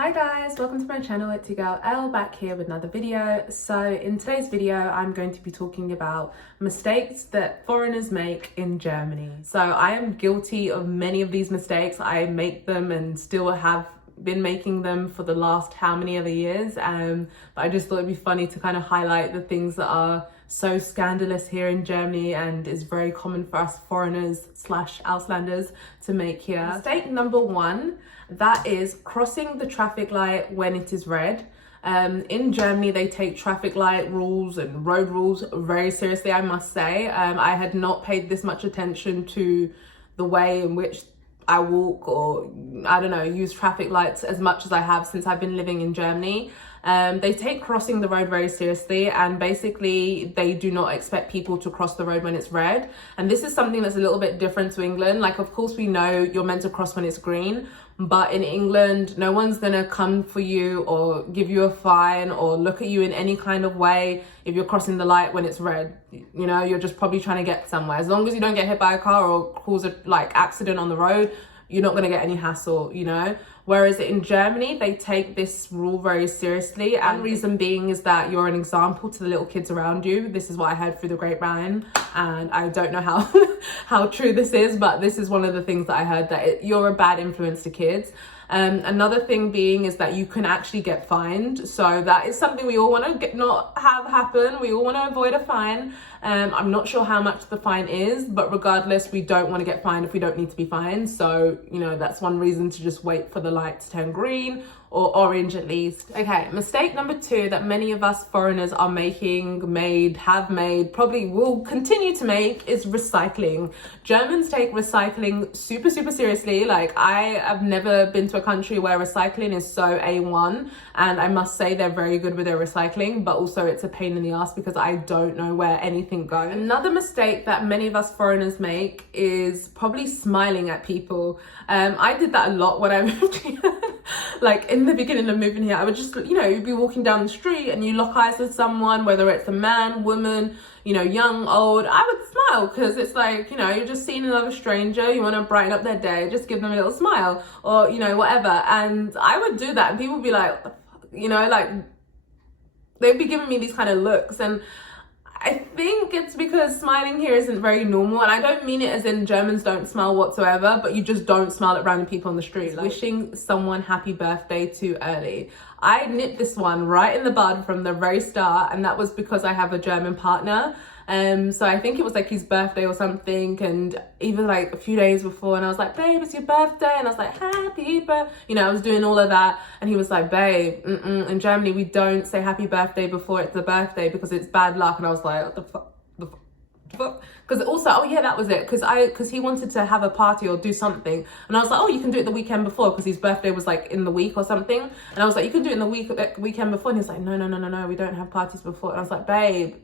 Hi guys, welcome to my channel. It's your girl Elle back here with another video. So in today's video I'm going to be talking about mistakes that foreigners make in Germany. So I am guilty of many of these mistakes. I make them and still have been making them for the last how many other years, but I just thought it'd be funny to kind of highlight the things that are so scandalous here in Germany and is very common for us foreigners slash Auslanders to make here. Mistake number one, that is crossing the traffic light when it is red. In Germany, they take traffic light rules and road rules very seriously, I must say. I had not paid this much attention to the way in which I walk or, I don't know, use traffic lights as much as I have since I've been living in Germany. They take crossing the road very seriously, and basically they do not expect people to cross the road when it's red. And this is something that's a little bit different to England. Like, of course we know you're meant to cross when it's green, but in England, no one's gonna come for you or give you a fine or look at you in any kind of way if you're crossing the light when it's red. You know, you're just probably trying to get somewhere. As long as you don't get hit by a car or cause a accident on the road, you're not gonna get any hassle, you know? Whereas in Germany, they take this rule very seriously. And the reason being is that you're an example to the little kids around you. This is what I heard through the grapevine. And I don't know how, how true this is, but this is one of the things that I heard, that you're a bad influence to kids. Another thing being is that you can actually get fined. So that is something we all want to not have happen. We all want to avoid a fine. I'm not sure how much the fine is, but regardless, we don't want to get fined if we don't need to be fined. So, you know, that's one reason to just wait for the light to turn green or orange at least. Okay, mistake number two that many of us foreigners are have made, probably will continue to make, is recycling. Germans take recycling super seriously. Like, I have never been to a country where recycling is so A1, and I must say they're very good with their recycling, but also it's a pain in the ass because I don't know where anything goes. Another mistake that many of us foreigners make is probably smiling at people. I did that a lot when I moved here. Like, in the beginning of moving here, I would just, you know, you'd be walking down the street and you lock eyes with someone, whether it's a man, woman, you know, young, old. I would smile because it's like, you know, you're just seeing another stranger, you want to brighten up their day, just give them a little smile or, you know, whatever. And I would do that and people would be like, you know, like, they'd be giving me these kind of looks. And I think it's because smiling here isn't very normal, and I don't mean it as in Germans don't smile whatsoever, but you just don't smile at random people on the street. Like wishing someone happy birthday too early. I nipped this one right in the bud from the very start, and that was because I have a German partner. So I think it was like his birthday or something, and even like a few days before, and I was like, babe, it's your birthday, and I was like, happy birthday, you know, I was doing all of that, and he was like, babe, in Germany we don't say happy birthday before it's the birthday because it's bad luck. And I was like, what the fuck? Because also, oh yeah, that was it, because he wanted to have a party or do something, and I was like, oh, you can do it the weekend before, because his birthday was like in the week or something, and I was like, you can do it in the weekend before, and he's like, no, we don't have parties before. And I was like, babe,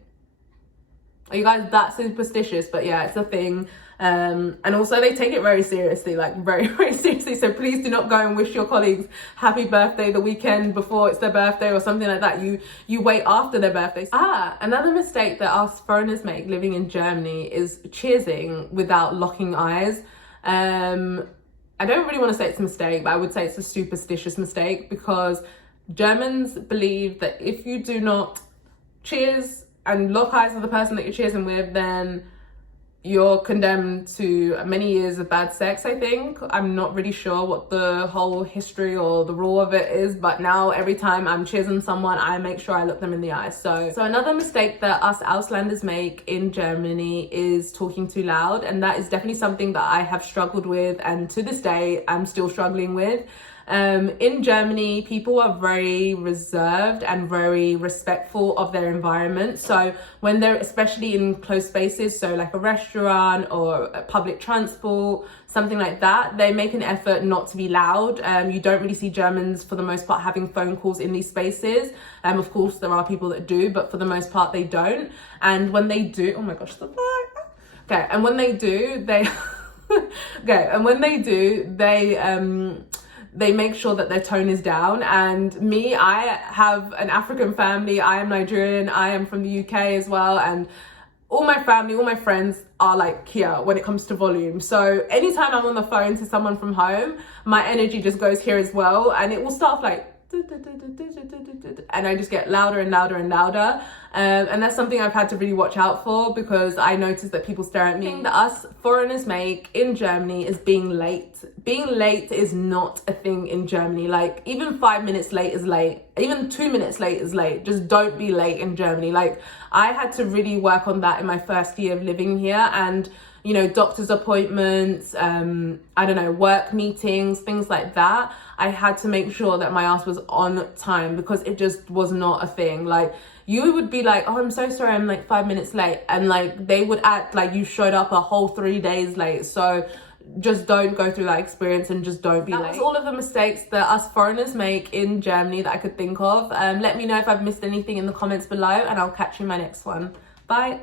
are you guys that superstitious? But yeah, it's a thing. And also they take it very seriously, like very seriously. So please do not go and wish your colleagues happy birthday the weekend before it's their birthday or something like that. You wait after their birthday. Another mistake that us foreigners make living in Germany is cheersing without locking eyes. I don't really want to say it's a mistake, but I would say it's a superstitious mistake, because Germans believe that if you do not cheers and lock eyes with the person that you're cheersing with, then you're condemned to many years of bad sex, I think. I'm not really sure what the whole history or the rule of it is, but now every time I'm cheersing someone, I make sure I look them in the eye. So another mistake that us Auslanders make in Germany is talking too loud, and that is definitely something that I have struggled with, and to this day I'm still struggling with. In Germany, people are very reserved and very respectful of their environment. So when they're especially in closed spaces, so like a restaurant or a public transport, something like that, they make an effort not to be loud. You don't really see Germans for the most part having phone calls in these spaces. Of course, there are people that do, but for the most part they don't. And when they do, oh my gosh, the fuck. Okay, and when they do, they make sure that their tone is down. And me, I have an African family, I am Nigerian, I am from the UK as well, and all my family, all my friends are like Kia when it comes to volume. So anytime I'm on the phone to someone from home, my energy just goes here as well. And it will start off like, and I just get louder and louder and louder. And that's something I've had to really watch out for, because I noticed that people stare at me. The thing that us foreigners make in Germany is being late. Being late is not a thing in Germany. Like, even 5 minutes late is late. Even 2 minutes late is late. Just don't be late in Germany. Like, I had to really work on that in my first year of living here. And you know, doctor's appointments, I don't know, work meetings, things like that. I had to make sure that my ass was on time, because it just was not a thing. Like, you would be like, oh, I'm so sorry, I'm like 5 minutes late. And like, they would act like you showed up a whole 3 days late. So just don't go through that experience, and just don't be late. That was all of the mistakes that us foreigners make in Germany that I could think of. Let me know if I've missed anything in the comments below, and I'll catch you in my next one. Bye.